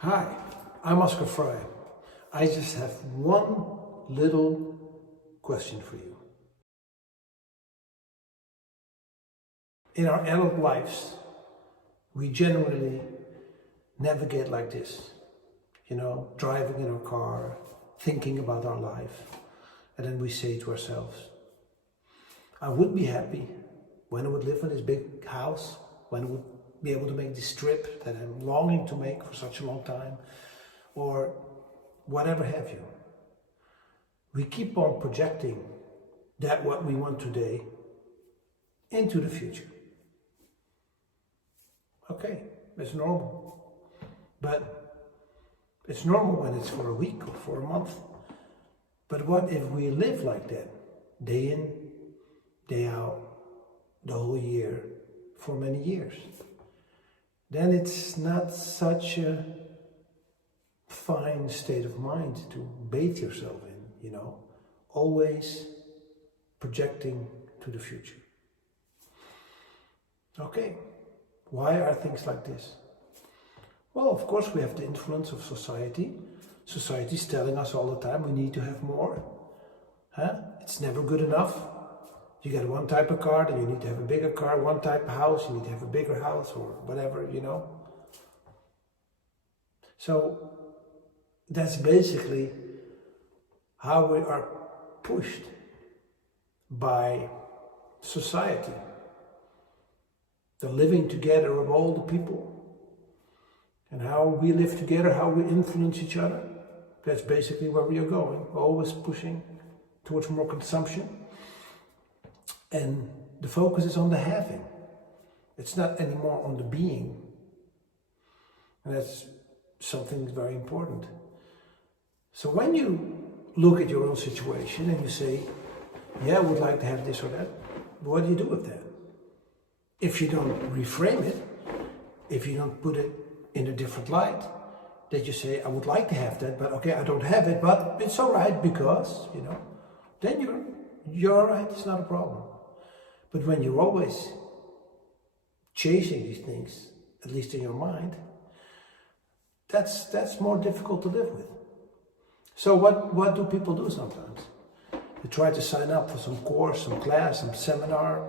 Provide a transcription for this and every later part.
Hi, I'm Oscar Fry. I just have one little question for you. In our adult lives, we generally navigate like this. Driving in our car, thinking about our life, and then we say to ourselves, I would be happy when I would live in this big house, when I would be able to make this trip that I'm longing to make for such a long time, or whatever have you. We keep on projecting that what we want today into the future. Okay, that's normal. But it's normal when it's for a week or for a month. But what if we live like that, day in, day out, the whole year, for many years? Then it's not such a fine state of mind to bathe yourself in, always projecting to the future. Okay, why are things like this? Well, of course we have the influence of society. Society's telling us all the time we need to have more. It's never good enough. You get one type of car, then you need to have a bigger car, one type of house, you need to have a bigger house or whatever, So that's basically how we are pushed by society. The living together of all the people. And how we live together, how we influence each other. That's basically where we are going. Always pushing towards more consumption. And the focus is on the having. It's not anymore on the being. And that's something very important. So when you look at your own situation and you say, yeah, I would like to have this or that, what do you do with that? If you don't reframe it, if you don't put it in a different light, that you say, I would like to have that, but okay, I don't have it, but it's all right because, then you're all right, it's not a problem. But when you're always chasing these things, at least in your mind, that's more difficult to live with. So what do people do sometimes? They try to sign up for some course, some class, some seminar,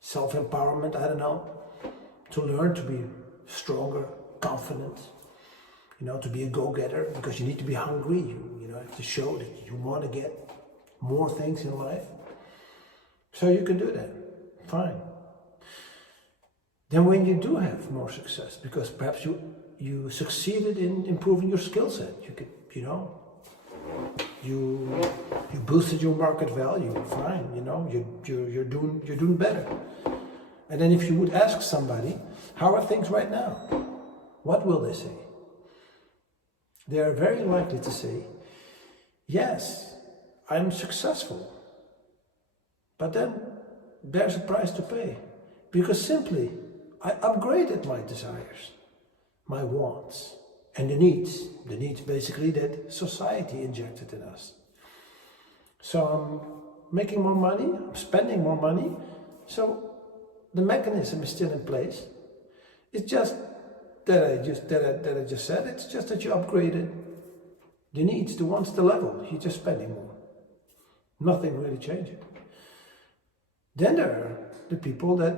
self-empowerment, I don't know, to learn to be stronger, confident, to be a go-getter, because you need to be hungry, you have to show that you want to get more things in life. So you can do that, fine. Then when you do have more success, because perhaps you succeeded in improving your skill set, you boosted your market value, fine, you're doing better. And then if you would ask somebody, how are things right now? What will they say? They are very likely to say, yes, I'm successful. But then there's a price to pay. Because simply, I upgraded my desires, my wants, and the needs. The needs basically that society injected in us. So I'm making more money, I'm spending more money, so the mechanism is still in place. It's just that I just said, it's just that you upgraded the needs, the wants, the level. You're just spending more. Nothing really changing. Then there are the people that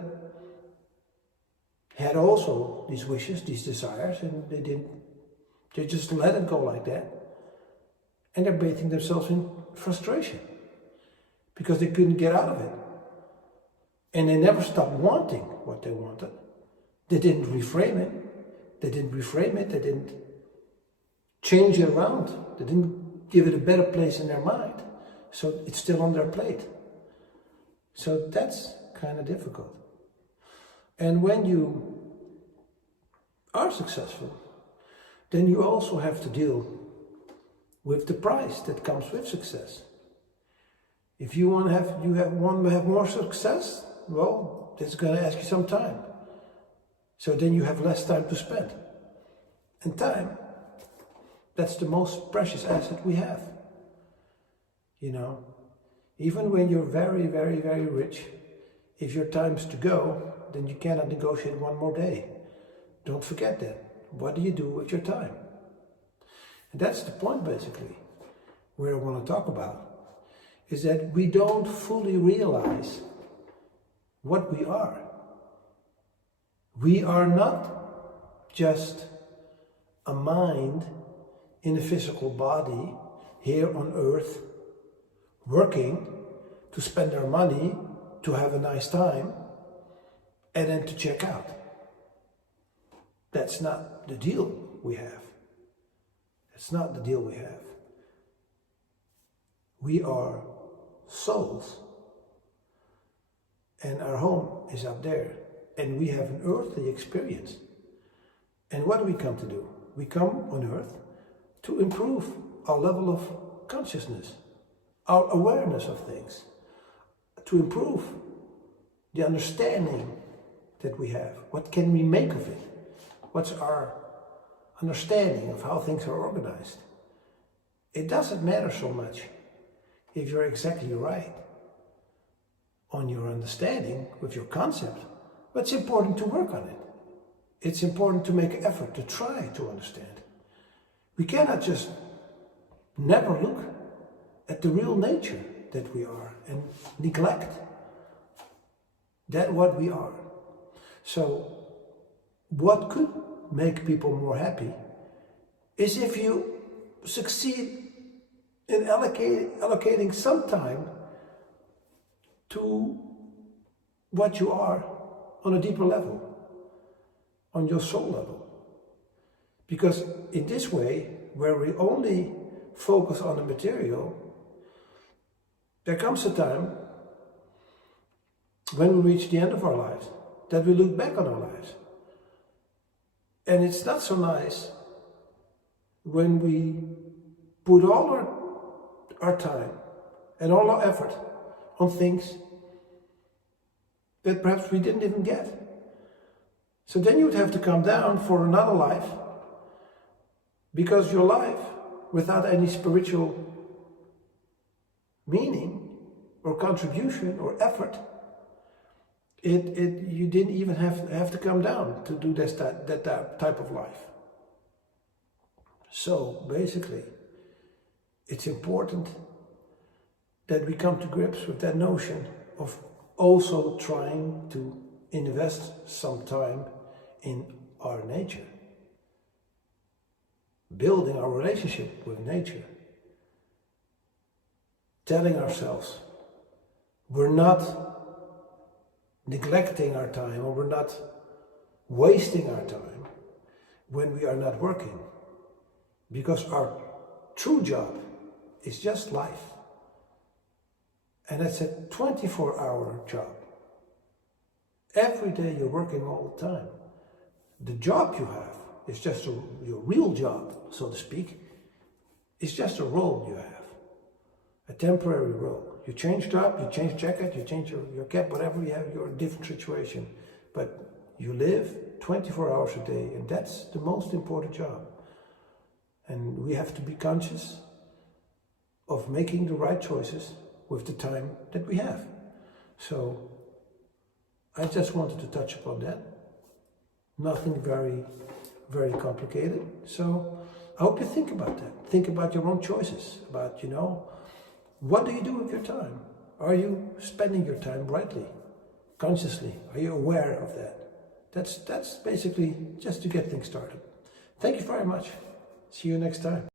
had also these wishes, these desires, and they just let it go like that. And they're bathing themselves in frustration because they couldn't get out of it. And they never stopped wanting what they wanted. They didn't reframe it. They didn't change it around. They didn't give it a better place in their mind. So it's still on their plate. So that's kind of difficult. And when you are successful, then you also have to deal with the price that comes with success. If you want to have more success, well, that's going to ask you some time. So then you have less time to spend. And time, that's the most precious asset we have. Even when you're very, very, very rich, if your time's to go, then you cannot negotiate one more day. Don't forget that. what do you do with your time? And that's the point basically, where I want to talk about, is that we don't fully realize what we are. We are not just a mind in a physical body here on earth, working to spend our money, to have a nice time, and then to check out. That's not the deal we have. That's not the deal we have. We are souls, and our home is up there, and we have an earthly experience. And what do we come to do? We come on earth to improve our level of consciousness, our awareness of things, to improve the understanding that we have. What can we make of it? What's our understanding of how things are organized? It doesn't matter so much if you're exactly right on your understanding with your concept, but it's important to work on it. It's important to make an effort to try to understand. We cannot just never look at the real nature that we are and neglect that what we are. So what could make people more happy is if you succeed in allocating some time to what you are on a deeper level, on your soul level. Because in this way, where we only focus on the material, there comes a time when we reach the end of our lives that we look back on our lives. And it's not so nice when we put all our time and all our effort on things that perhaps we didn't even get. So then you would have to come down for another life, because your life without any spiritual meaning or contribution or effort, you didn't even have to come down to do that type of life. So basically, it's important that we come to grips with that notion of also trying to invest some time in our nature, building our relationship with nature, telling ourselves we're not neglecting our time, or we're not wasting our time when we are not working, because our true job is just life, and it's a 24-hour job. Every day you're working all the time. The job you have is just your real job, so to speak. It's just a role you have, a temporary role. You change job, you change jacket, you change your cap, whatever you have, you're in a different situation. But you live 24 hours a day, and that's the most important job. And we have to be conscious of making the right choices with the time that we have. So I just wanted to touch upon that. Nothing very, very complicated. So I hope you think about that. Think about your own choices, about, what do you do with your time? Are you spending your time rightly, consciously? Are you aware of that? That's basically just to get things started. Thank you very much. See you next time.